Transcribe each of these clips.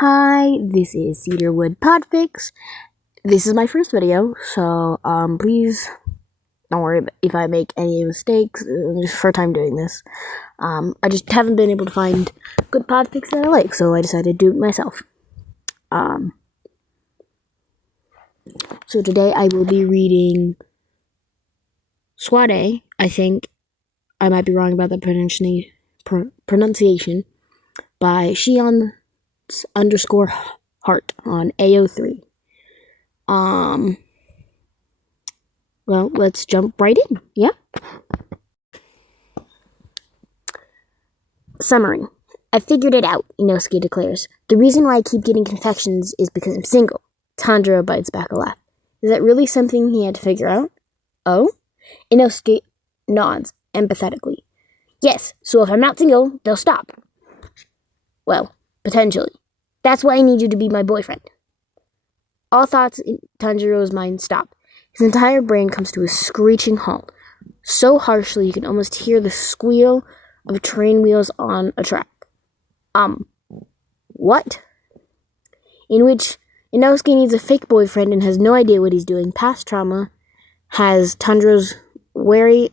Hi, this is Cedarwood Podfic. This is my first video, so please don't worry if I make any mistakes. Just first time doing this. I just haven't been able to find good podfics that I like, so I decided to do it myself. So today I will be reading Saudade. I think I might be wrong about the pronunciation by Shion _ Heart on AO3. Well, let's jump right in, yeah? Summary. I figured it out, Inosuke declares. The reason why I keep getting confections is because I'm single. Tanjiro bites back a laugh. Is that really something he had to figure out? Oh? Inosuke nods, empathetically. Yes, so if I'm not single, they'll stop. Well, potentially. That's why I need you to be my boyfriend. All thoughts in Tanjiro's mind stop. His entire brain comes to a screeching halt, so harshly you can almost hear the squeal of train wheels on a track. What? In which Inosuke needs a fake boyfriend and has no idea what he's doing. Past trauma has Tanjiro wary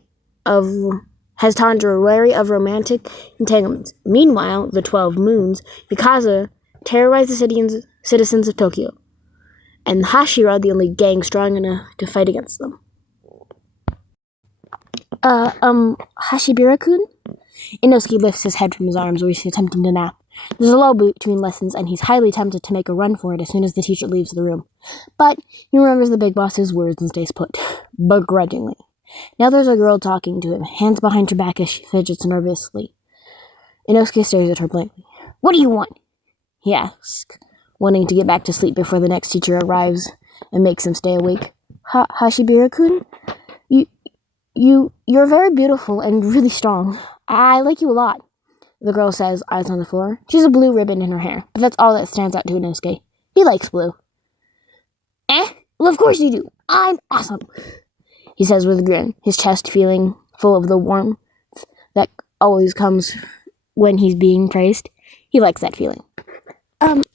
of romantic entanglements. Meanwhile, the 12 Moons, Mikasa, terrorize the citizens of Tokyo, and Hashira, the only gang strong enough to fight against them. Hashibira-kun? Inosuke lifts his head from his arms where he's attempting to nap. There's a lull between lessons, and he's highly tempted to make a run for it as soon as the teacher leaves the room. But he remembers the big boss's words and stays put, begrudgingly. Now there's a girl talking to him, hands behind her back as she fidgets nervously. Inosuke stares at her blankly. What do you want? He asks, wanting to get back to sleep before the next teacher arrives and makes him stay awake. Hashibira-kun? You're very beautiful and really strong. I like you a lot, the girl says, eyes on the floor. She has a blue ribbon in her hair, but that's all that stands out to Inosuke. He likes blue. Well, of course you do. I'm awesome, he says with a grin, his chest feeling full of the warmth that always comes when he's being praised. He likes that feeling.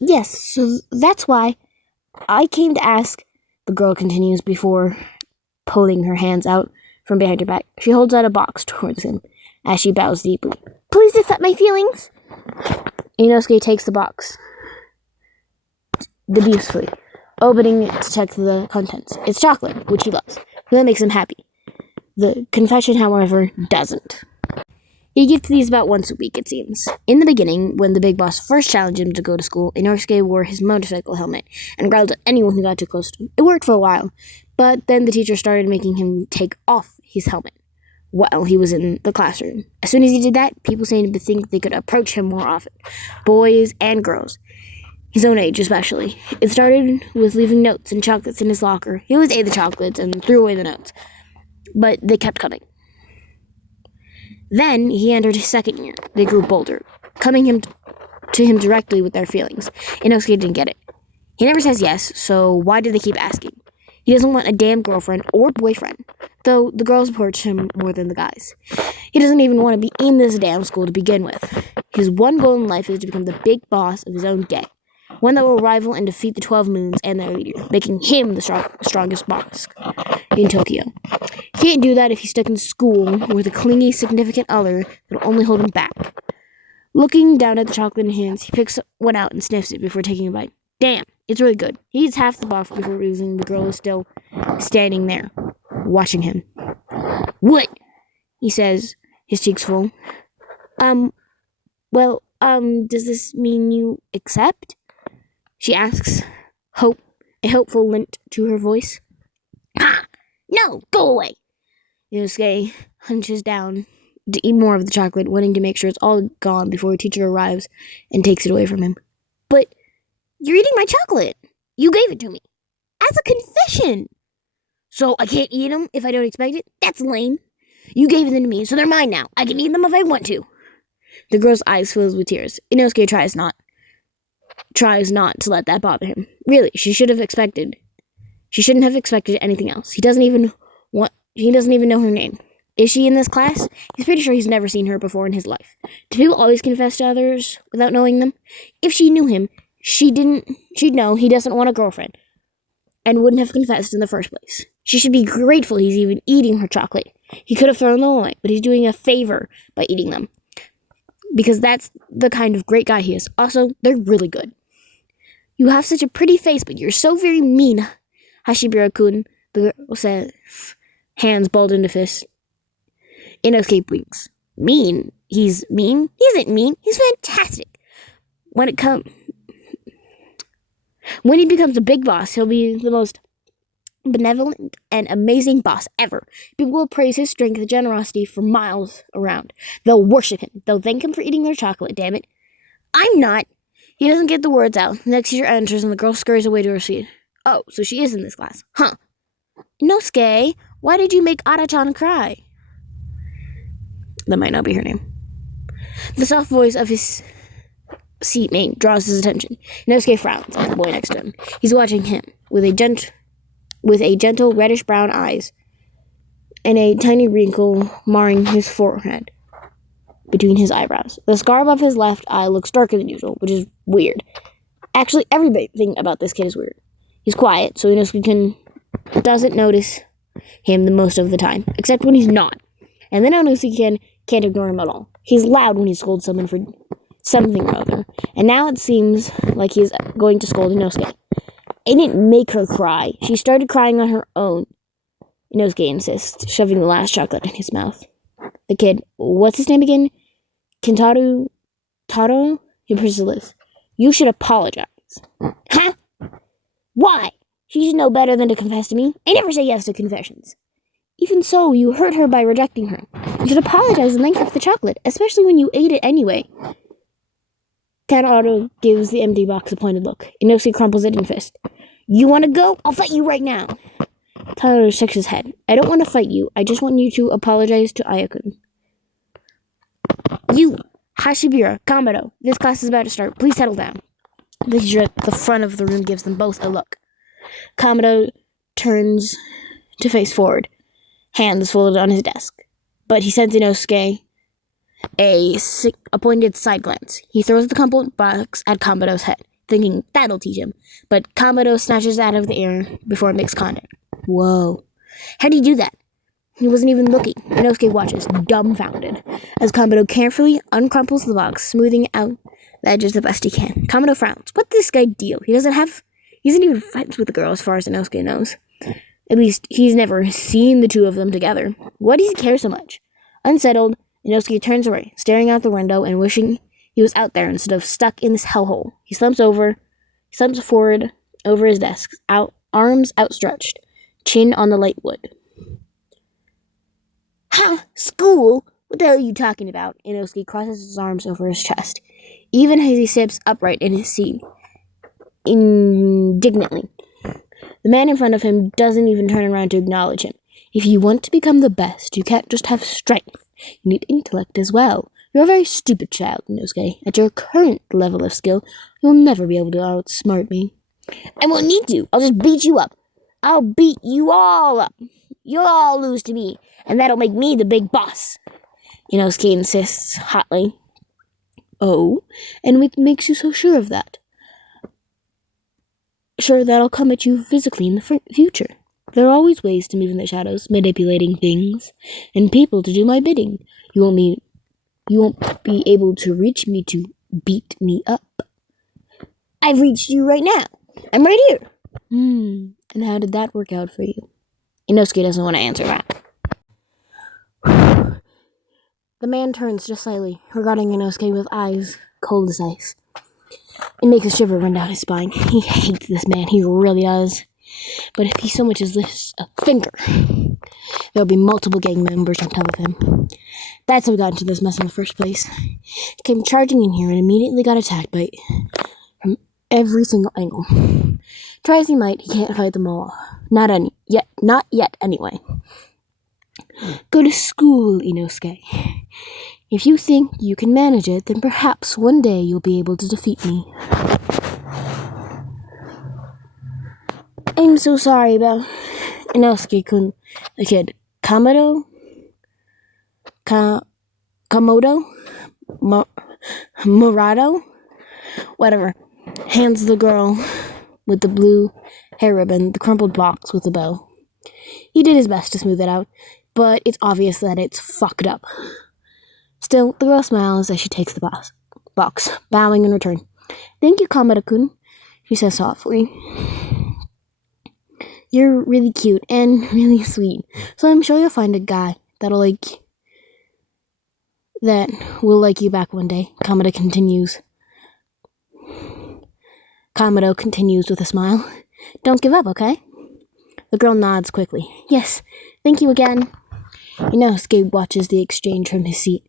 Yes, so that's why I came to ask, the girl continues before pulling her hands out from behind her back. She holds out a box towards him as she bows deeply. Please accept my feelings. Inosuke takes the box dubiously, opening it to check the contents. It's chocolate, which he loves. That makes him happy. The confession, however, doesn't. He gets these about once a week, it seems. In the beginning, when the big boss first challenged him to go to school, Inosuke wore his motorcycle helmet and growled at anyone who got too close to him. It worked for a while, but then the teacher started making him take off his helmet while he was in the classroom. As soon as he did that, people seemed to think they could approach him more often. Boys and girls. His own age, especially. It started with leaving notes and chocolates in his locker. He always ate the chocolates and threw away the notes, but they kept coming. Then he entered his second year. They grew bolder, coming to him directly with their feelings. Inosuke didn't get it. He never says yes, so why do they keep asking? He doesn't want a damn girlfriend or boyfriend, though the girls approach him more than the guys. He doesn't even want to be in this damn school to begin with. His one goal in life is to become the big boss of his own gang, one that will rival and defeat the 12 Moons and their leader, making him the strongest boss in Tokyo. He can't do that if he's stuck in school with a clingy, significant other that'll only hold him back. Looking down at the chocolate in his hands, he picks one out and sniffs it before taking a bite. Damn, it's really good. He eats half the box before realizing the girl is still standing there, watching him. What? He says, his cheeks full. Does this mean you accept? She asks, a hopeful lint to her voice. Ha! No, go away! Inosuke hunches down to eat more of the chocolate, wanting to make sure it's all gone before a teacher arrives and takes it away from him. But you're eating my chocolate. You gave it to me. As a confession. So I can't eat them if I don't expect it? That's lame. You gave them to me, so they're mine now. I can eat them if I want to. The girl's eyes fill with tears. Inosuke tries not to let that bother him. Really, she shouldn't have expected anything else. He doesn't even know her name. Is she in this class? He's pretty sure he's never seen her before in his life. Do people always confess to others without knowing them? If she knew him, she'd know he doesn't want a girlfriend and wouldn't have confessed in the first place. She should be grateful he's even eating her chocolate. He could have thrown them away, but he's doing a favor by eating them. Because that's the kind of great guy he is. Also, they're really good. You have such a pretty face, but you're so very mean, Hashibira-kun, the girl says, hands balled into fists. Inosuke blinks. Mean? He's mean? He isn't mean. He's fantastic. When he becomes a big boss, he'll be the most benevolent and amazing boss ever. People will praise his strength and generosity for miles around. They'll worship him. They'll thank him for eating their chocolate, damn it. I'm not. He doesn't get the words out. The next teacher enters and the girl scurries away to her seat. Oh, so she is in this class. Huh. Inosuke, why did you make Ara-chan cry? That might not be her name. The soft voice of his seatmate draws his attention. Inosuke frowns at the boy next to him. He's watching him with a gentle reddish-brown eyes and a tiny wrinkle marring his forehead between his eyebrows. The scar above his left eye looks darker than usual, which is weird. Actually, everything about this kid is weird. He's quiet, so Inosuke doesn't notice him the most of the time, except when he's not. And then Inosuke can't ignore him at all. He's loud when he scolds someone for something or other, and now it seems like he's going to scold Inosuke. It didn't make her cry. She started crying on her own, Inosuke insists, shoving the last chocolate in his mouth. The kid, what's his name again? Kintaro? Taro? He presses lips. You should apologize. Huh? Why? She should know better than to confess to me. I never say yes to confessions. Even so, you hurt her by rejecting her. You should apologize and thank her for the chocolate, especially when you ate it anyway. Taro gives the empty box a pointed look. Inosuke crumples it in fist. You want to go? I'll fight you right now. Taro shakes his head. I don't want to fight you. I just want you to apologize to Ayakun. You, Hashibira, Kamado, this class is about to start. Please settle down. The teacher at the front of the room gives them both a look. Kamado turns to face forward, hands folded on his desk. But he sends Inosuke a pointed side glance. He throws the crumpled box at Kamado's head, thinking that'll teach him. But Kamado snatches it out of the air before it makes contact. Whoa. How'd he do that? He wasn't even looking. Inosuke watches, dumbfounded, as Kamado carefully uncrumples the box, smoothing out the edges the best he can. Kamado frowns. What's this guy deal? He isn't even friends with the girl as far as Inosuke knows. At least, he's never seen the two of them together. Why does he care so much? Unsettled, Inosuke turns away, staring out the window and wishing he was out there instead of stuck in this hellhole. He slumps forward over his desk, arms outstretched, chin on the light wood. Ha! School? What the hell are you talking about? Inosuke crosses his arms over his chest, even as he sits upright in his seat, indignantly. The man in front of him doesn't even turn around to acknowledge him. If you want to become the best, you can't just have strength. You need intellect as well. You're a very stupid child, Inosuke. At your current level of skill, you'll never be able to outsmart me. I won't need to. I'll just beat you up. I'll beat you all up. You'll all lose to me, and that'll make me the big boss. Inosuke insists hotly. Oh, and what makes you so sure of that? Sure that I'll come at you physically in the future. There are always ways to move in the shadows, manipulating things, and people to do my bidding. You won't be able to reach me to beat me up. I've reached you right now. I'm right here. And how did that work out for you? Inosuke doesn't want to answer that. The man turns just slightly, regarding Inosuke with eyes cold as ice. It makes a shiver run down his spine. He hates this man, he really does. But if he so much as lifts a finger, there'll be multiple gang members on top of him. That's how we got into this mess in the first place. He came charging in here and immediately got attacked from every single angle. Try as he might, he can't fight them all. Not yet, anyway. Go to school, Inosuke. If you think you can manage it, then perhaps one day you'll be able to defeat me. I'm so sorry about Inosuke-kun, the kid. Komodo? Murado? Whatever. hands the girl with the blue hair ribbon the crumpled box with the bow. He did his best to smooth it out, but it's obvious that it's fucked up. Still, the girl smiles as she takes the box, bowing in return. "Thank you, Kamada-kun," she says softly. "You're really cute and really sweet, so I'm sure you'll find a guy that will like you back one day," Kamado continues with a smile. "Don't give up, okay?" The girl nods quickly. "Yes, thank you again." Inosuke watches the exchange from his seat,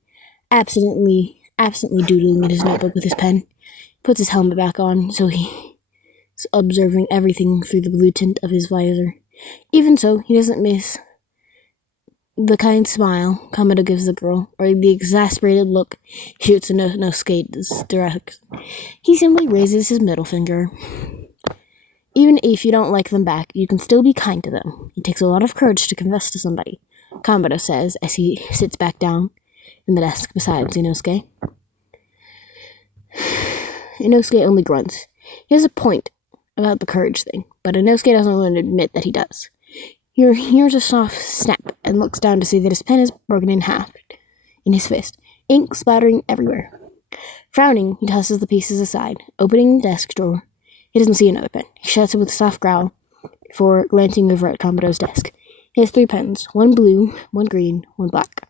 absently doodling in his notebook with his pen. Puts his helmet back on, so he's observing everything through the blue tint of his visor. Even so, he doesn't miss the kind smile Kamado gives the girl, or the exasperated look he shoots Inosuke's direct. He simply raises his middle finger. Even if you don't like them back, you can still be kind to them. It takes a lot of courage to confess to somebody, Kamado says as he sits back down in the desk beside Inosuke. Inosuke only grunts. He has a point about the courage thing, but Inosuke doesn't want to admit that he does. He hears a soft snap and looks down to see that his pen is broken in half in his fist, ink splattering everywhere. Frowning, he tosses the pieces aside, opening the desk drawer. He doesn't see another pen. He shuts it with a soft growl before glancing over at Kamado's desk. He has 3 pens, one blue, one green, one black.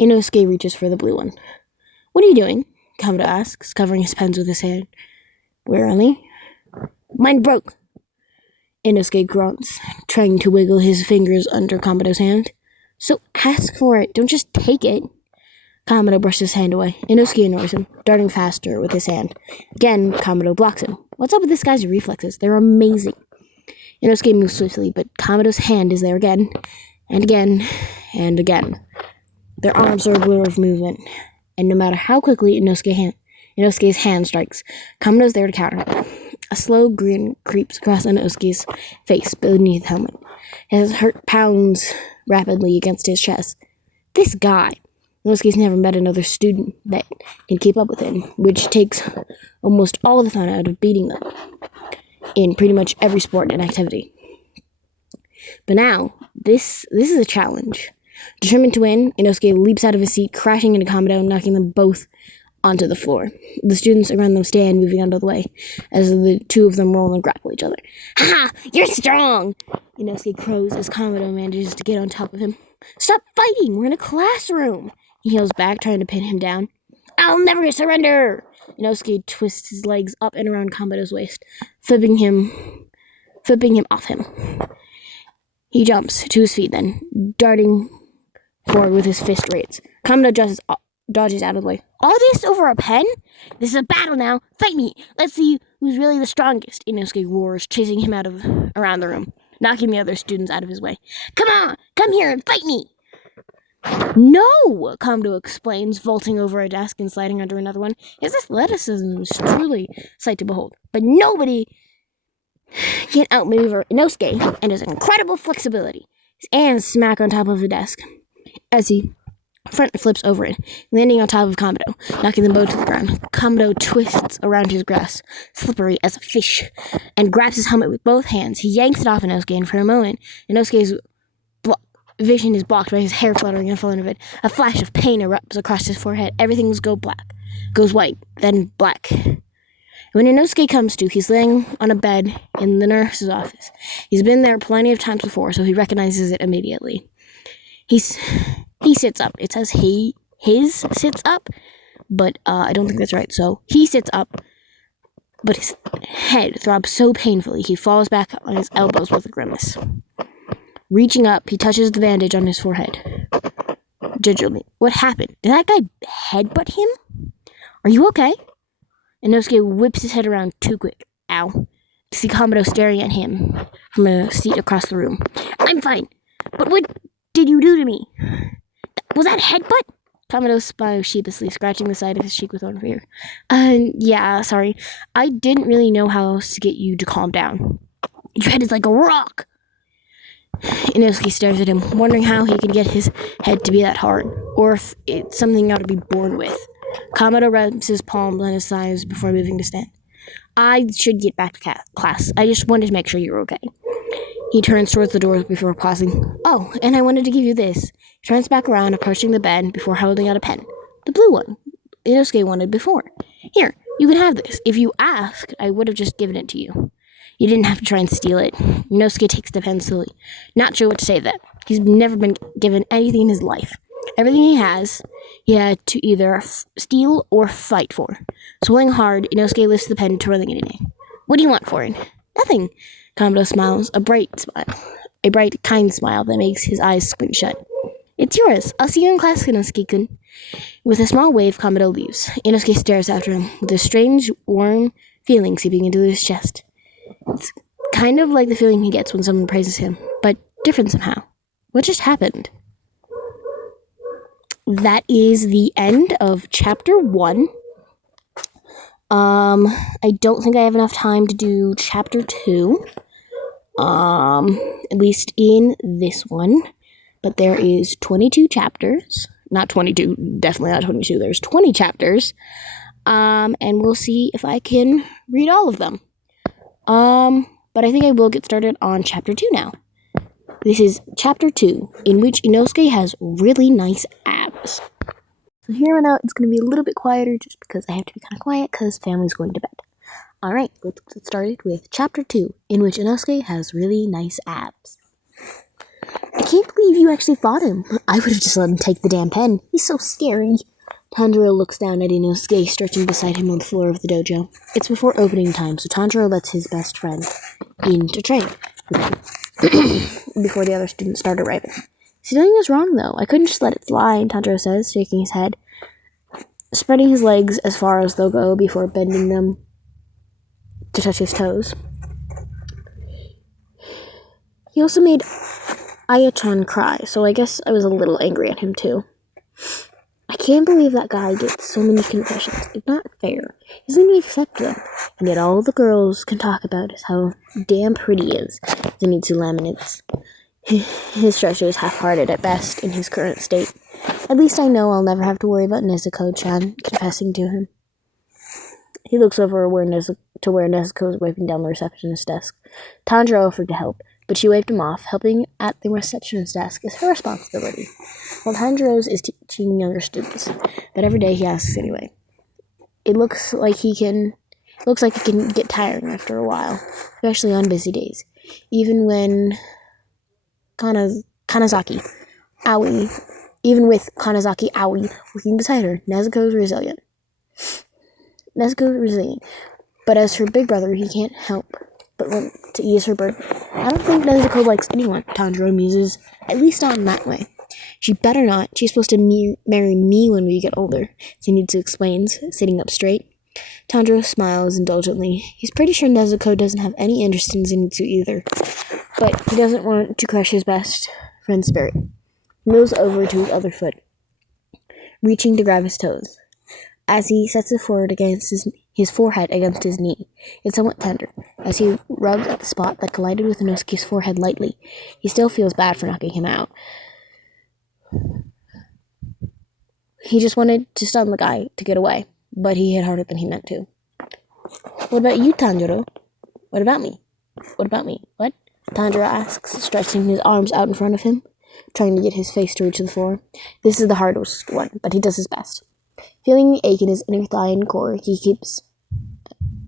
Inosuke reaches for the blue one. "What are you doing?" Kamado asks, covering his pens with his hand. Wearily. "Mine broke." Inosuke grunts, trying to wiggle his fingers under Kamado's hand. "So ask for it, don't just take it." Kamado brushes his hand away. Inosuke ignores him, darting faster with his hand. Again, Kamado blocks him. What's up with this guy's reflexes? They're amazing. Inosuke moves swiftly, but Kamado's hand is there again, and again, and again. Their arms are a blur of movement, and no matter how quickly Inosuke's hand strikes, Kamado's there to counter it. A slow grin creeps across Inosuke's face beneath the helmet. His heart pounds rapidly against his chest. This guy. Inosuke's never met another student that can keep up with him, which takes almost all the fun out of beating them in pretty much every sport and activity. But now, this is a challenge. Determined to win, Inosuke leaps out of his seat, crashing into Kamado, knocking them both onto the floor. The students around them stand, moving out of the way, as the two of them roll and grapple each other. "Ha! You're strong!" Inosuke crows as Kamado manages to get on top of him. "Stop fighting! We're in a classroom!" He heels back, trying to pin him down. "I'll never surrender!" Inosuke twists his legs up and around Kamado's waist, flipping him off him. He jumps to his feet then, darting forward with his fist raised. Kamado dodges out of the way. "All this over a pen? This is a battle now. Fight me. Let's see who's really the strongest," Inosuke roars, chasing him around the room, knocking the other students out of his way. "Come on, come here and fight me." "No," Kamado explains, vaulting over a desk and sliding under another one. His athleticism is truly a sight to behold. But nobody can outmaneuver Inosuke and his incredible flexibility. His hands smack on top of the desk as he front flips over it, landing on top of Kamado, knocking them both to the ground. Kamado twists around his grasp, slippery as a fish, and grabs his helmet with both hands. He yanks it off Inosuke, and for a moment, Inosuke's vision is blocked by his hair fluttering in front of it. A flash of pain erupts across his forehead. Everything goes white, then black. When Inosuke comes to, he's laying on a bed in the nurse's office. He's been there plenty of times before, so he recognizes it immediately. He sits up. It says his sits up, but I don't think that's right. So he sits up, but his head throbs so painfully he falls back on his elbows with a grimace. Reaching up, he touches the bandage on his forehead. Gingerly. "What happened? Did that guy headbutt him? Are you okay?" Inosuke whips his head around too quick. Ow. To see Kamado staring at him from a seat across the room. "I'm fine. But what did you do to me? Was that headbutt?" Kamado smiles sheepishly, scratching the side of his cheek with one finger. Yeah, sorry. I didn't really know how else to get you to calm down. Your head is like a rock." Inosuke stares at him, wondering how he could get his head to be that hard, or if it's something he ought to be born with. Kamado rubs his palms on his thighs before moving to stand. I should get back to class. I just wanted to make sure you were okay. He turns towards the door before pausing. Oh, and I wanted to give you this. He turns back around, approaching the bed before holding out a pen. The blue one Inosuke wanted before. Here, you can have this. If you asked, I would have just given it to you. You didn't have to try and steal it. Inosuke takes the pen slowly. Not sure what to say to that. He's never been given anything in his life. Everything he has, he had to either steal or fight for. Swelling hard, Inosuke lifts the pen, twirling it in it. What do you want for it? Nothing. Kamado smiles, a bright, kind smile that makes his eyes squint shut. It's yours. I'll see you in class, Inosuke-kun. With a small wave, Kamado leaves. Inosuke stares after him, with a strange, warm feeling seeping into his chest. It's kind of like the feeling he gets when someone praises him, but different somehow. What just happened? That is the end of chapter 1. I don't think I have enough time to do chapter 2. At least in this one. But there is 22 chapters. Not 22, definitely not 22. There's 20 chapters. And we'll see if I can read all of them. But I think I will get started on chapter 2 now. This is chapter 2, in which Inosuke has really nice abs. So here on out, it's going to be a little bit quieter just because I have to be kind of quiet because family's going to bed. Alright, let's get started with chapter 2, in which Inosuke has really nice abs. I can't believe you actually fought him. I would have just let him take the damn pen. He's so scary. Tanjiro looks down at Inosuke, stretching beside him on the floor of the dojo. It's before opening time, so Tanjiro lets his best friend in to train before the other students start arriving. Stealing was wrong, though. I couldn't just let it fly, Tanjiro says, shaking his head, spreading his legs as far as they'll go before bending them to touch his toes. He also made Aya-chan cry, so I guess I was a little angry at him, too. I can't believe that guy gets so many confessions. It's not fair. He doesn't even accept them. And yet all the girls can talk about is how damn pretty he is. Zenitsu laments. His stretcher is half-hearted at best in his current state. At least I know I'll never have to worry about Nezuko-chan confessing to him. He looks over where Nezuko is wiping down the receptionist's desk. Tanjiro offered to help, but she waved him off. Helping at the receptionist's desk is her responsibility, while Tanjiro's is teaching younger students. But every day he asks anyway. It looks like he can get tiring after a while, especially on busy days. Even when Kanazaki Aoi working beside her, Nezuko's resilient. But as her big brother, he can't help but want to ease her burden. I don't think Nezuko likes anyone, Tanjiro muses, at least not in that way. She better not. She's supposed to marry me when we get older, Zenitsu explains, sitting up straight. Tanjiro smiles indulgently. He's pretty sure Nezuko doesn't have any interest in Zenitsu either, but he doesn't want to crush his best friend's spirit. He moves over to his other foot, reaching to grab his toes. As he sets his forehead against his knee, it's somewhat tender. As he rubs at the spot that collided with Inosuke's forehead lightly, he still feels bad for knocking him out. He just wanted to stun the guy to get away, but he hit harder than he meant to. What about you, Tanjiro? What about me? What? Tanjiro asks, stretching his arms out in front of him, trying to get his face to reach the floor. This is the hardest one, but he does his best. Feeling the ache in his inner thigh and core, he keeps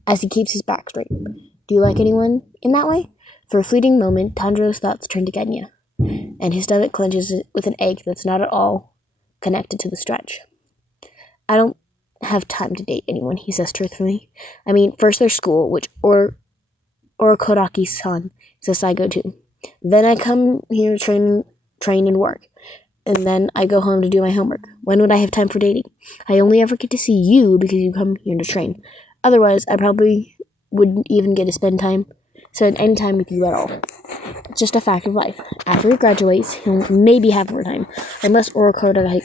his back straight. Do you like anyone in that way? For a fleeting moment, Tanjiro's thoughts turn to Genya, and his stomach clenches with an ache that's not at all connected to the stretch. I don't have time to date anyone, he says truthfully. I mean, first there's school, which Orokodaki-san says I go to. Then I come here to train and work. And then I go home to do my homework. When would I have time for dating? I only ever get to see you because you come here to train. Otherwise, I probably wouldn't even get to spend any time with you at all. It's just a fact of life. After he graduates, he'll maybe have more time, unless Orokodaki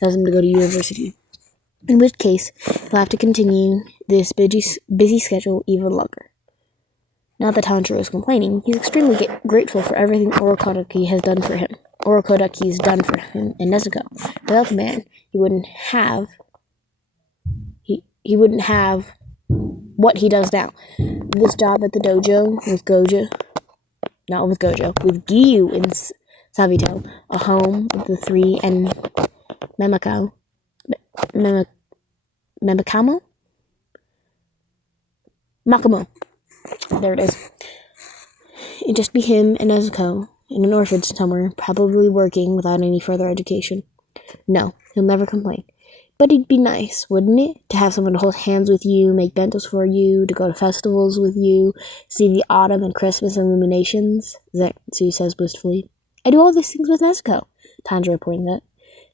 tells him to go to university. In which case, he'll have to continue this busy schedule even longer. Not that Tanjiro is complaining. He's extremely grateful for everything Orokodaki has done for him. Orokodaki's done for him and Nezuko. Without the man, he wouldn't have what he does now. This job at the dojo with Gojo, not with Gojo, with Giyu in Sabito, a home with the three, and Memakamo? Makamo. There it is. It'd just be him and Nezuko in an orphanage somewhere, probably working without any further education. No, he'll never complain. But it'd be nice, wouldn't it? To have someone to hold hands with you, make bentos for you, to go to festivals with you, see the autumn and Christmas illuminations, Zetsu says wistfully. I do all these things with Nezuko, Tanjiro pointed out.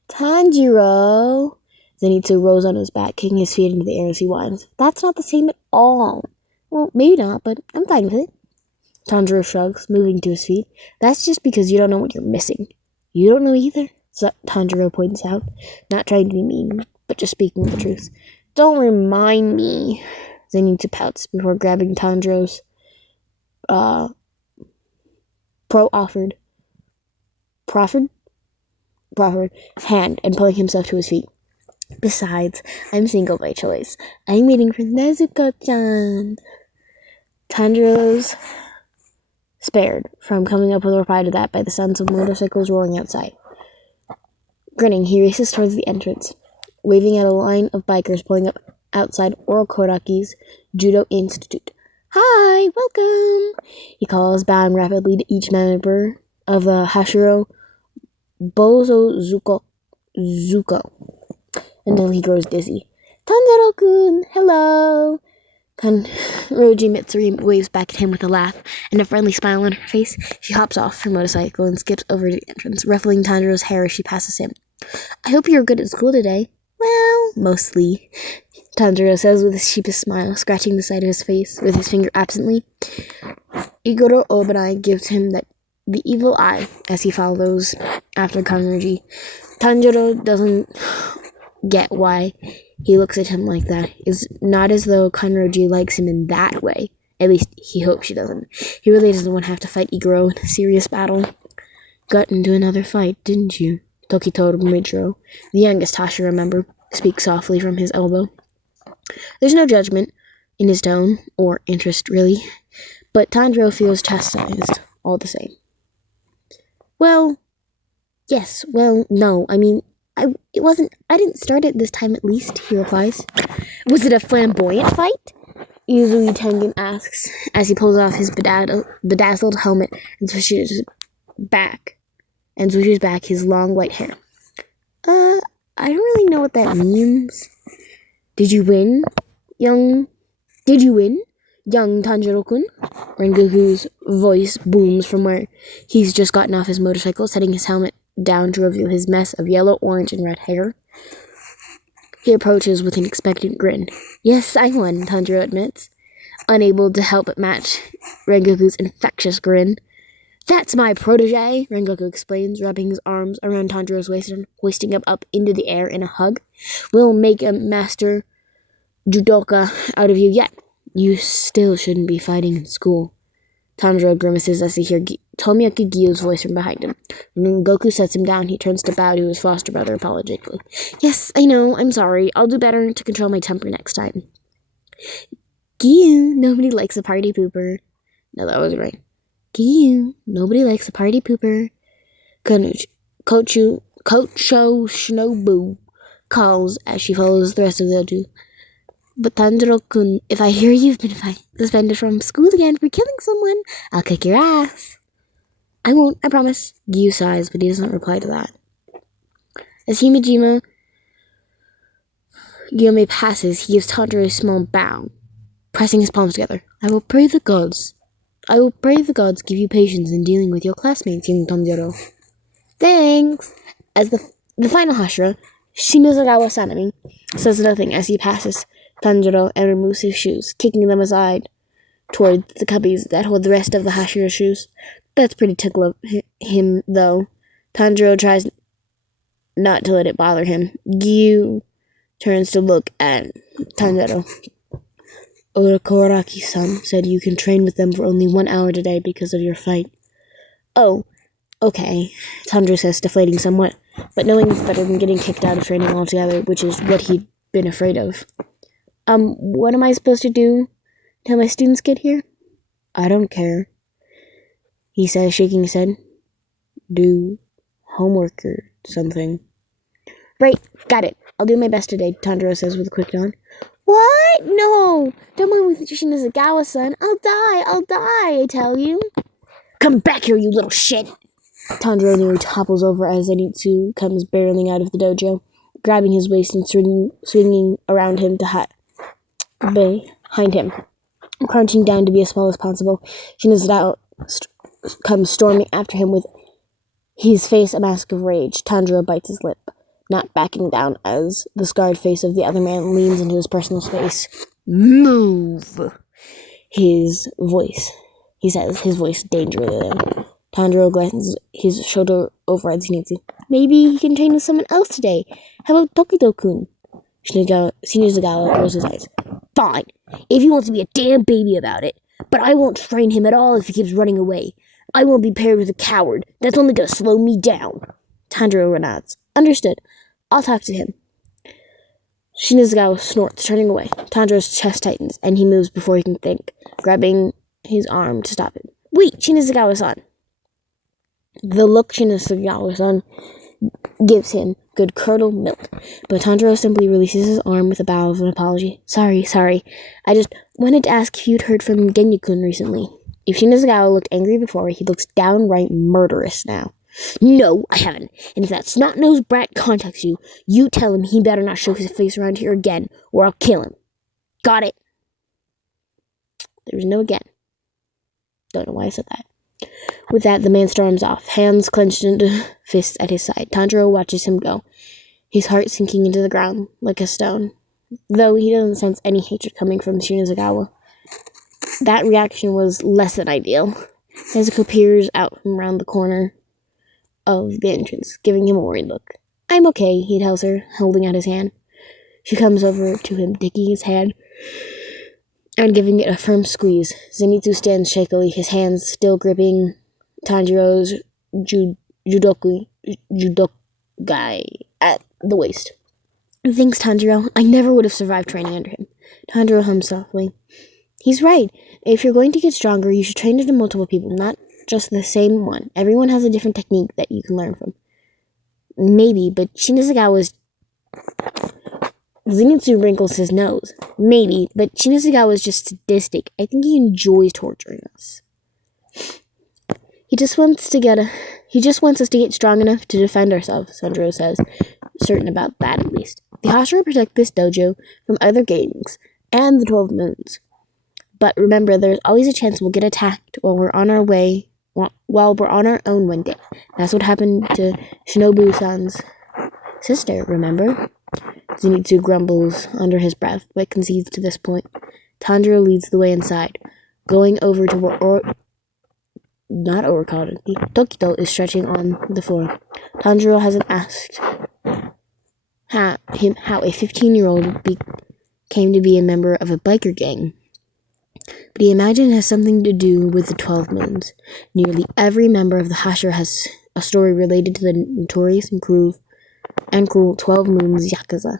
Tanjiro! Zenitsu rose on his back, kicking his feet into the air as he whines. That's not the same at all. Well, maybe not, but I'm fine with it. Tanjiro shrugs, moving to his feet. That's just because you don't know what you're missing. You don't know either, Tanjiro points out, not trying to be mean, but just speaking the truth. Don't remind me, Zenitsu pouts before grabbing Tanjiro's proffered hand and pulling himself to his feet. Besides, I'm single by choice. I'm waiting for Nezuko-chan. Tanjiro's spared from coming up with a reply to that by the sounds of motorcycles roaring outside. Grinning, he races towards the entrance, waving at a line of bikers pulling up outside Orokoraki's Judo Institute. Hi, welcome, he calls, bowing rapidly to each member of the Hashiro Bozo Zuko, until he grows dizzy. Tanjiro-kun, hello! Kanroji Mitsuri waves back at him with a laugh and a friendly smile on her face. She hops off her motorcycle and skips over to the entrance, ruffling Tanjiro's hair as she passes him. I hope you're good at school today. Well, mostly, Tanjiro says with a sheepish smile, scratching the side of his face with his finger absently. Igoro Obanai gives him the evil eye as he follows after Kanroji. Tanjiro doesn't get why he looks at him like that. It's not as though Kanroji likes him in that way. At least, he hopes she doesn't. He really doesn't want to have to fight Igoro in a serious battle. Got into another fight, didn't you? Toki told Mitro, the youngest Hashira member, speaks softly from his elbow. There's no judgment in his tone, or interest, really, but Tanjiro feels chastised all the same. Well, yes, well, no, I mean, I didn't start it this time at least, he replies. Was it a flamboyant fight? Izui Tengen asks, as he pulls off his bedazzled helmet and swishes back his long white hair. I don't really know what that means. Did you win, young Tanjiro-kun? Rengoku's voice booms from where he's just gotten off his motorcycle, setting his helmet down to reveal his mess of yellow, orange, and red hair. He approaches with an expectant grin. Yes, I won, Tanjiro admits, unable to help but match Rengoku's infectious grin. That's my protege, Rengoku explains, wrapping his arms around Tanjiro's waist and hoisting him up into the air in a hug. We'll make a master judoka out of you yet. You still shouldn't be fighting in school. Tanjiro grimaces as he hears Tomioka Gyu's voice from behind him. When Goku sets him down, he turns to bow to his foster brother apologetically. Yes, I know, I'm sorry. I'll do better to control my temper next time. Gyu, nobody likes a party pooper. No, that was right. Gyu, nobody likes a party pooper. Kocho Shinobu calls as she follows the rest of the two. But Tanjiro-kun, if I hear you've been suspended from school again for killing someone, I'll kick your ass. I won't, I promise. Gyu sighs, but he doesn't reply to that. As Himejima Gyome passes, he gives Tanjiro a small bow, pressing his palms together. I will pray the gods give you patience in dealing with your classmates, young Tanjiro. Thanks! As the final Hashira, Shimazagawa Sanemi, says nothing as he passes Tanjiro and removes his shoes, kicking them aside toward the cubbies that hold the rest of the Hashira shoes. That's pretty typical of him, though. Tanjiro tries not to let it bother him. Gyu turns to look at Tanjiro. Orokoraki-san said you can train with them for only 1 hour today because of your fight. Oh, okay, Tanjiro says, deflating somewhat, but knowing it's better than getting kicked out of training altogether, which is what he'd been afraid of. What am I supposed to do? till my students get here? I don't care, he says, shaking his head. Do homework or something. Right, got it. I'll do my best today, Tanjiro says with a quick yawn. What? No! Don't mind with Shinazagawa-san. I'll die, I tell you. Come back here, you little shit! Tanjiro nearly topples over as Zenitsu comes barreling out of the dojo, grabbing his waist and swinging around him to behind him. Crouching down to be as small as possible, Shinazagawa comes storming after him with his face a mask of rage. Tanjiro bites his lip, not backing down as the scarred face of the other man leans into his personal space. Move! He says, his voice dangerously low. Tanjiro glances his shoulder over at Zenitsu. Maybe he can train with someone else today. How about Tokito-kun? Shinazagawa rolls his eyes. Fine, if he wants to be a damn baby about it. But I won't train him at all if he keeps running away. I won't be paired with a coward. That's only going to slow me down. Tanjiro nods. Understood. I'll talk to him. Shinazagawa snorts, turning away. Tanjiro's chest tightens, and he moves before he can think, grabbing his arm to stop him. Wait, Shinazagawa-san. The look Shinazagawa-san gives him could curdle milk, but Tanjiro simply releases his arm with a bow of an apology. Sorry. I just wanted to ask if you'd heard from Genyu-kun recently. If Shinazagawa looked angry before, he looks downright murderous now. No, I haven't. And if that snot-nosed brat contacts you, you tell him he better not show his face around here again, or I'll kill him. Got it? There was no again. Don't know why I said that. With that, the man storms off, hands clenched into fists at his side. Tanjiro watches him go, his heart sinking into the ground like a stone, though he doesn't sense any hatred coming from Shinazagawa. That reaction was less than ideal. Nezuko peers out from around the corner of the entrance, giving him a worried look. I'm okay, he tells her, holding out his hand. She comes over to him, taking his hand and giving it a firm squeeze. Zenitsu stands shakily, his hands still gripping Tanjiro's judokai at the waist. Thanks, Tanjiro. I never would have survived training under him. Tanjiro hums softly. He's right. If you're going to get stronger, you should train under multiple people, not just the same one. Everyone has a different technique that you can learn from. Maybe, but Shinazagawa's... Zenitsu wrinkles his nose. Maybe, but Shinazagawa is just sadistic. I think he enjoys torturing us. He just wants us to get strong enough to defend ourselves, Sanjiro says, certain about that at least. The Hashira protect this dojo from other gangs and the 12 Moons. But remember, there's always a chance we'll get attacked while we're on our own one day. That's what happened to Shinobu-san's sister, remember? Zenitsu grumbles under his breath, but concedes to this point. Tanjiro leads the way inside, going over to where Tokito is stretching on the floor. Tanjiro hasn't asked how a 15-year-old came to be a member of a biker gang, but he imagines it has something to do with the 12 Moons. Nearly every member of the Hashira has a story related to the notorious and cruel 12 Moons Yakuza.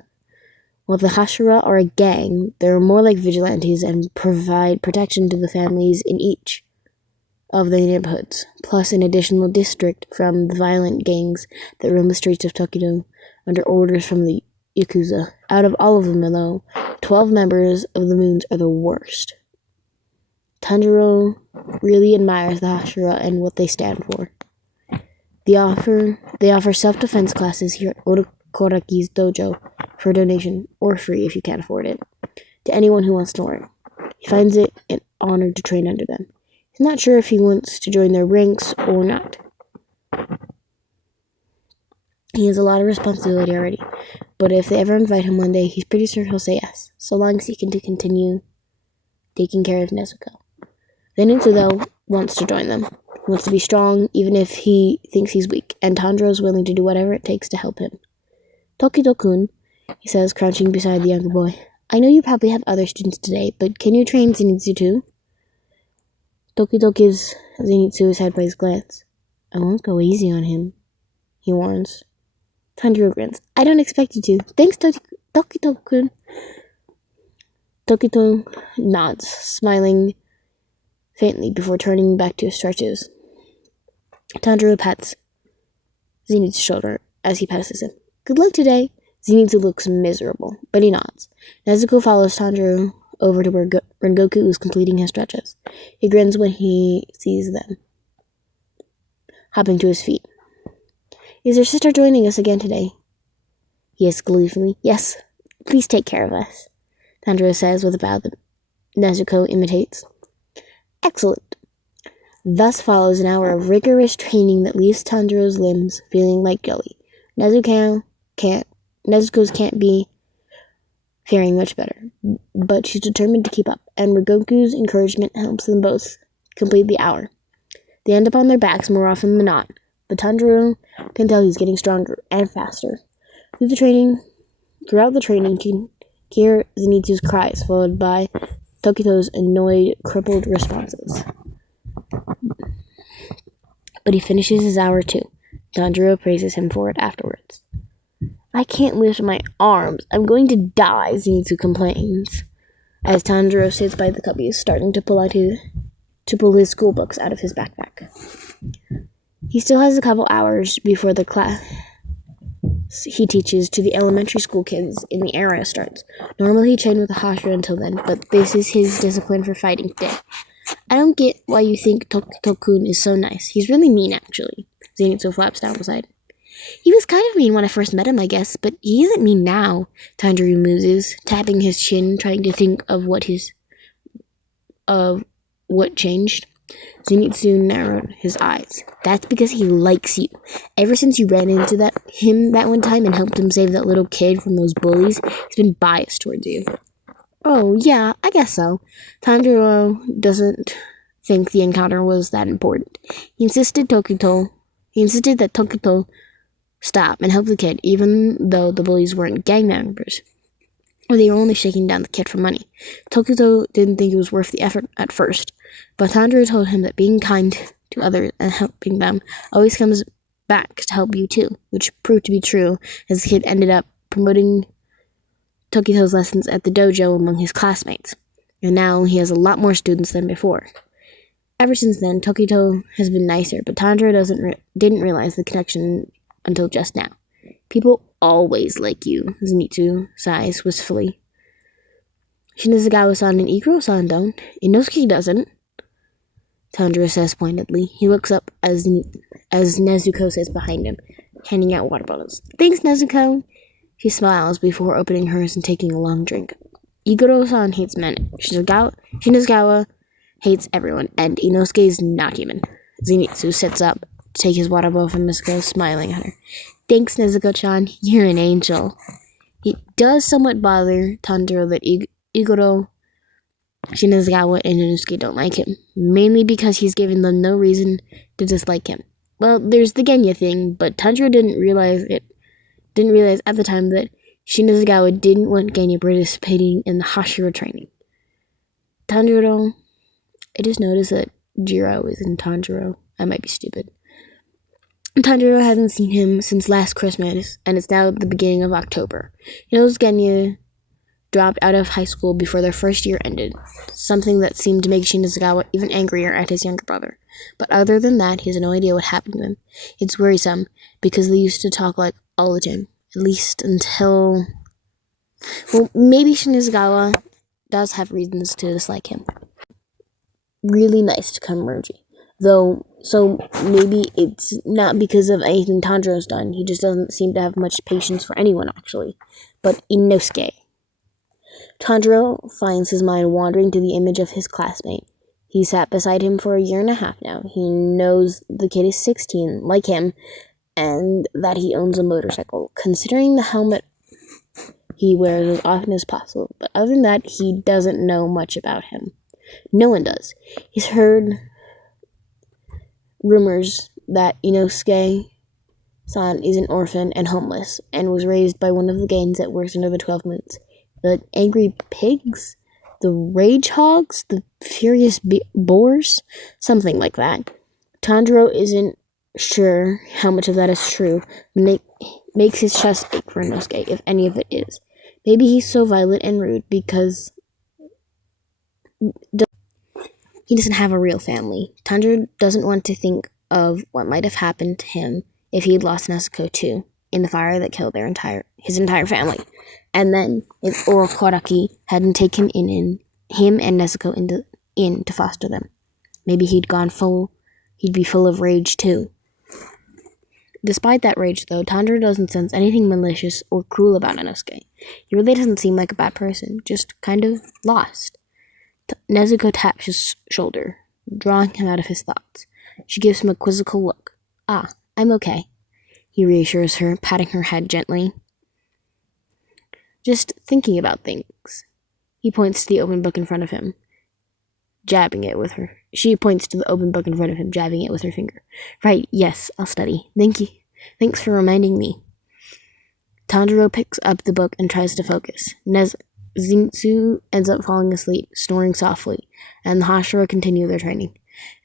While the Hashira are a gang, they're more like vigilantes and provide protection to the families in each of the neighborhoods, plus an additional district from the violent gangs that roam the streets of Tokyo under orders from the Yakuza. Out of all of them, though, 12 members of the Moons are the worst. Tanjiro really admires the Hashira and what they stand for. They offer self-defense classes here at Odakoraki's dojo for a donation, or free if you can't afford it, to anyone who wants to learn. He finds it an honor to train under them. He's not sure if he wants to join their ranks or not. He has a lot of responsibility already, but if they ever invite him one day, he's pretty sure he'll say yes, so long as he can continue taking care of Nezuko. Zenitsu, though, wants to join them. He wants to be strong, even if he thinks he's weak, and Tanjiro is willing to do whatever it takes to help him. Tokito-kun, he says, crouching beside the younger boy. I know you probably have other students today, but can you train Zenitsu too? Tokito gives Zenitsu his head-raised glance. I won't go easy on him, he warns. Tanjiro grins. I don't expect you to. Thanks, Tokito-kun. Tokito nods, smiling faintly before turning back to his stretches. Tanjiro pats Zenitsu's shoulder as he passes him. Good luck today. Zenitsu looks miserable, but he nods. Nezuko follows Tanjiro over to where Rengoku is completing his stretches. He grins when he sees them, hopping to his feet. Is your sister joining us again today? He asks gleefully. Yes, please take care of us, Tanjiro says with a bow that Nezuko imitates. Excellent. Thus follows an hour of rigorous training that leaves Tanjiro's limbs feeling like jelly. Nezuko's can't be faring much better, but she's determined to keep up, and Rengoku's encouragement helps them both complete the hour. They end up on their backs more often than not, but Tanjiro can tell he's getting stronger and faster. Throughout the training, you can hear Zenitsu's cries, followed by Tokito's annoyed, crippled responses. But he finishes his hour too. Tanjiro praises him for it afterwards. I can't lift my arms. I'm going to die, Zenitsu complains, as Tanjiro sits by the cubbies, starting to pull his school books out of his backpack. He still has a couple hours before the class he teaches to the elementary school kids in the area starts. Normally he trained with the Hashira until then, but this is his discipline for fighting today. I don't get why you think Tokito-kun is so nice. He's really mean, actually. Zenitsu flaps down beside him. He was kind of mean when I first met him, I guess, but he isn't mean now, Tanjiro muses, tapping his chin, trying to think of what changed. Zenitsu narrowed his eyes. That's because he likes you. Ever since you ran into him that one time and helped him save that little kid from those bullies, he's been biased towards you. Oh, yeah, I guess so. Tanjiro doesn't think the encounter was that important. He insisted that Tokito stop and help the kid, even though the bullies weren't gang members, or they were only shaking down the kid for money. Tokito didn't think it was worth the effort at first, but Tanjiro told him that being kind to others and helping them always comes back to help you too, which proved to be true, as the kid ended up promoting Tokito's lessons at the dojo among his classmates, and now he has a lot more students than before. Ever since then, Tokito has been nicer, but Tanjiro didn't realize the connection until just now. People always like you, Zenitsu sighs wistfully. Shinazugawa-san and Ikuro-san don't. Inosuke doesn't, Tanjiro says pointedly. He looks up as Nezuko sits behind him, handing out water bottles. Thanks, Nezuko. She smiles before opening hers and taking a long drink. Iguro-san hates men. Shinazugawa hates everyone, and Inosuke is not human. Zenitsu sits up to take his water bottle from Nezuko, smiling at her. Thanks, Nezuko-chan. You're an angel. It does somewhat bother Tanjiro that Iguro, Shinazugawa, and Inosuke don't like him, mainly because he's given them no reason to dislike him. Well, there's the Genya thing, but Tanjiro didn't realize at the time that Shinazugawa didn't want Genya participating in the Hashira training. Tanjiro, I just noticed that Jiro isn't Tanjiro. I might be stupid. Tanjiro hasn't seen him since last Christmas, and it's now the beginning of October. He knows Genya dropped out of high school before their first year ended, something that seemed to make Shinazugawa even angrier at his younger brother. But other than that, he has no idea what happened to him. It's worrisome, because they used to talk like all the time, at least until... Well, maybe Shinazugawa does have reasons to dislike him. Really nice to Kameruji. Though, so maybe it's not because of anything Tanjiro's done. He just doesn't seem to have much patience for anyone, actually. But Inosuke. Tanjiro finds his mind wandering to the image of his classmate. He sat beside him for a year and a half now. He knows the kid is 16, like him, and that he owns a motorcycle, considering the helmet he wears as often as possible. But other than that, he doesn't know much about him. No one does. He's heard rumors that Inosuke-san is an orphan and homeless, and was raised by one of the gangs that works under the 12 Moons. The Angry Pigs? The Rage Hogs? The Furious Boars? Something like that. Tanjiro isn't sure how much of that is true, and it makes his chest ache for Inosuke, if any of it is. Maybe he's so violent and rude because He doesn't have a real family. Tanjiro doesn't want to think of what might have happened to him if he'd lost Nezuko too, in the fire that killed his entire family. And then if Orokoraki hadn't taken him and Nezuko in to foster them, maybe he'd be full of rage too. Despite that rage, though, Tanjiro doesn't sense anything malicious or cruel about Inosuke. He really doesn't seem like a bad person, just kind of lost. Nezuko taps his shoulder, drawing him out of his thoughts. She gives him a quizzical look. "Ah, I'm okay," he reassures her, patting her head gently. "Just thinking about things." He points to the open book in front of him, jabbing it with her. She points to the open book in front of him, jabbing it with her finger. "Right, yes, I'll study. Thank you. Thanks for reminding me." Tanjiro picks up the book and tries to focus. Zinsu ends up falling asleep, snoring softly, and the Hashira continue their training.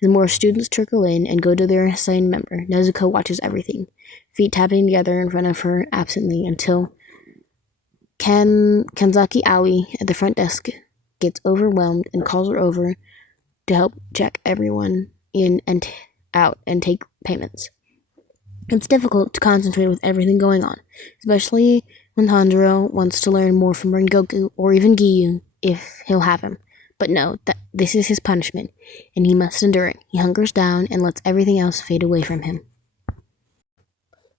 As more students trickle in and go to their assigned member, Nezuko watches everything, feet tapping together in front of her absently until Kanzaki Aoi at the front desk gets overwhelmed and calls her over to help check everyone in and out and take payments. It's difficult to concentrate with everything going on, especially when Tanjiro wants to learn more from Rengoku or even Giyu if he'll have him. But no, this is his punishment, and he must endure it. He hunkers down and lets everything else fade away from him.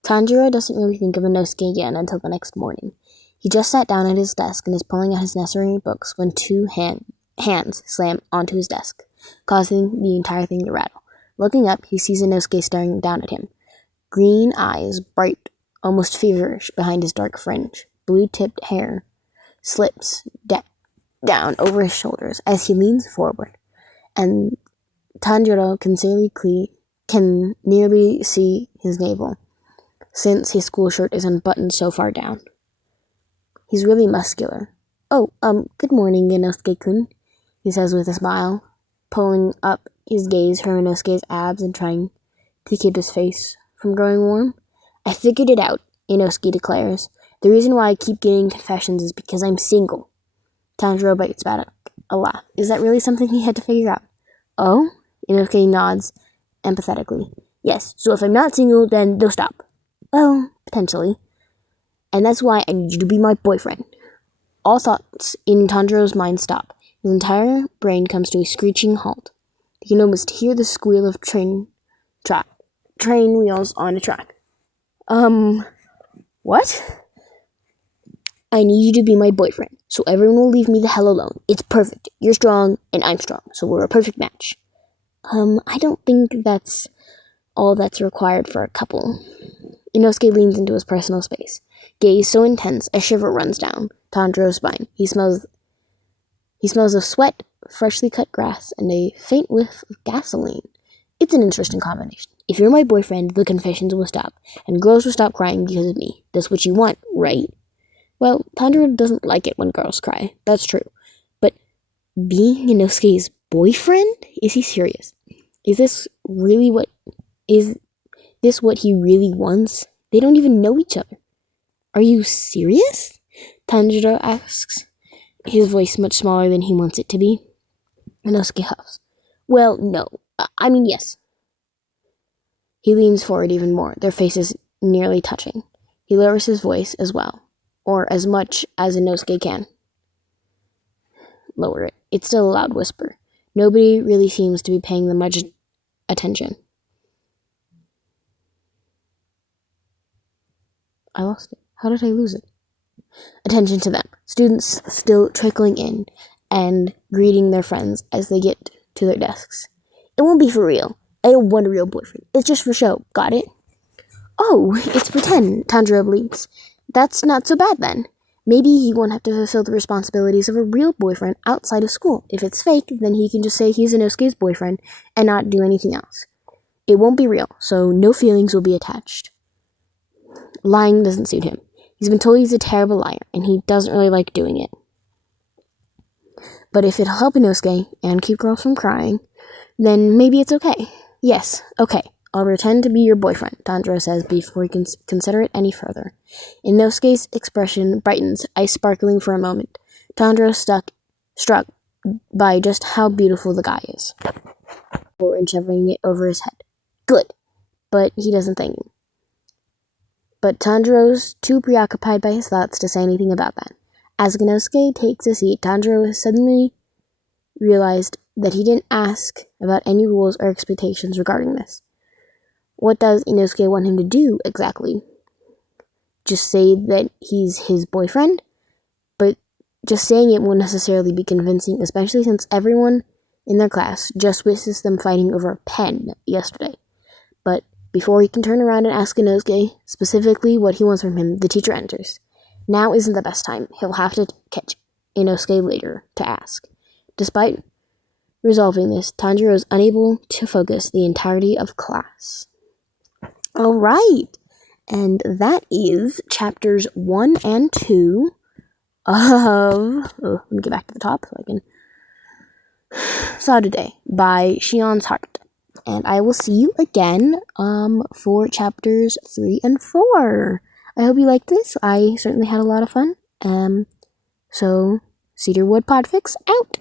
Tanjiro doesn't really think of Inosuke again until the next morning. He just sat down at his desk and is pulling out his necessary books when two hands slam onto his desk, causing the entire thing to rattle. Looking up, he sees Inosuke staring down at him. Green eyes, bright, almost feverish behind his dark fringe. Blue-tipped hair slips down over his shoulders as he leans forward, and Tanjiro can nearly see his navel, since his school shirt is unbuttoned so far down. He's really muscular. "Oh, good morning, Inosuke-kun," he says with a smile, pulling up his gaze from Inosuke's abs and trying to keep his face from growing warm. "I figured it out," Inosuke declares. "The reason why I keep getting confessions is because I'm single." Tanjiro bites back a laugh. Is that really something he had to figure out? "Oh?" Inosuke nods empathetically. "Yes, so if I'm not single, then they'll stop." "Well, potentially. And that's why I need you to be my boyfriend." All thoughts in Tanjiro's mind stop. His entire brain comes to a screeching halt. He can almost hear the squeal of train wheels on a track. What? "I need you to be my boyfriend, so everyone will leave me the hell alone. It's perfect. You're strong, and I'm strong, so we're a perfect match." I don't think that's all that's required for a couple." Inosuke leans into his personal space. Gaze so intense, a shiver runs down Tanjiro's spine. He smells of sweat, freshly cut grass, and a faint whiff of gasoline. It's an interesting combination. If you're my boyfriend, the confessions will stop, and girls will stop crying because of me. That's what you want, right? Well, Tanjiro doesn't like it when girls cry. That's true. But being Inosuke's boyfriend? Is he serious? Is this what he really wants? They don't even know each other. "Are you serious?" Tanjiro asks, his voice much smaller than he wants it to be. Inosuke huffs. "Well, no. I mean, yes." He leans forward even more, their faces nearly touching. He lowers his voice as well, or as much as Inosuke can lower it. It's still a loud whisper. Nobody really seems to be paying them much attention. I lost it. How did I lose it? Attention to them. Students still trickling in and greeting their friends as they get to their desks. "It won't be for real. I don't want a real boyfriend. It's just for show. Got it?" "Oh, it's pretend," Tanjiro bleats. "That's not so bad then. Maybe he won't have to fulfill the responsibilities of a real boyfriend outside of school. If it's fake, then he can just say he's Inosuke's boyfriend and not do anything else. It won't be real, so no feelings will be attached." Lying doesn't suit him. He's been told he's a terrible liar, and he doesn't really like doing it. But if it'll help Inosuke and keep girls from crying, then maybe it's okay. "Yes, okay. I'll pretend to be your boyfriend," Tanjiro says before he can consider it any further. Inosuke's expression brightens, eyes sparkling for a moment. Tanjiro struck by just how beautiful the guy is, and shoving it over his head. Good, but he doesn't thank him. But Tanjiro's too preoccupied by his thoughts to say anything about that. As Inosuke takes a seat, Tanjiro suddenly realized that he didn't ask about any rules or expectations regarding this. What does Inosuke want him to do exactly? Just say that he's his boyfriend? But just saying it won't necessarily be convincing, especially since everyone in their class just witnessed them fighting over a pen yesterday. But before he can turn around and ask Inosuke specifically what he wants from him, the teacher enters. Now isn't the best time. He'll have to catch Inosuke later to ask. Despite resolving this, Tanjiro is unable to focus the entirety of class. Alright, and that is chapters 1 and 2 of... let me get back to the top so I can... Saudade by Shion's Heart. And I will see you again for chapters 3 and 4. I hope you liked this. I certainly had a lot of fun. So, Cedarwood Podfix out.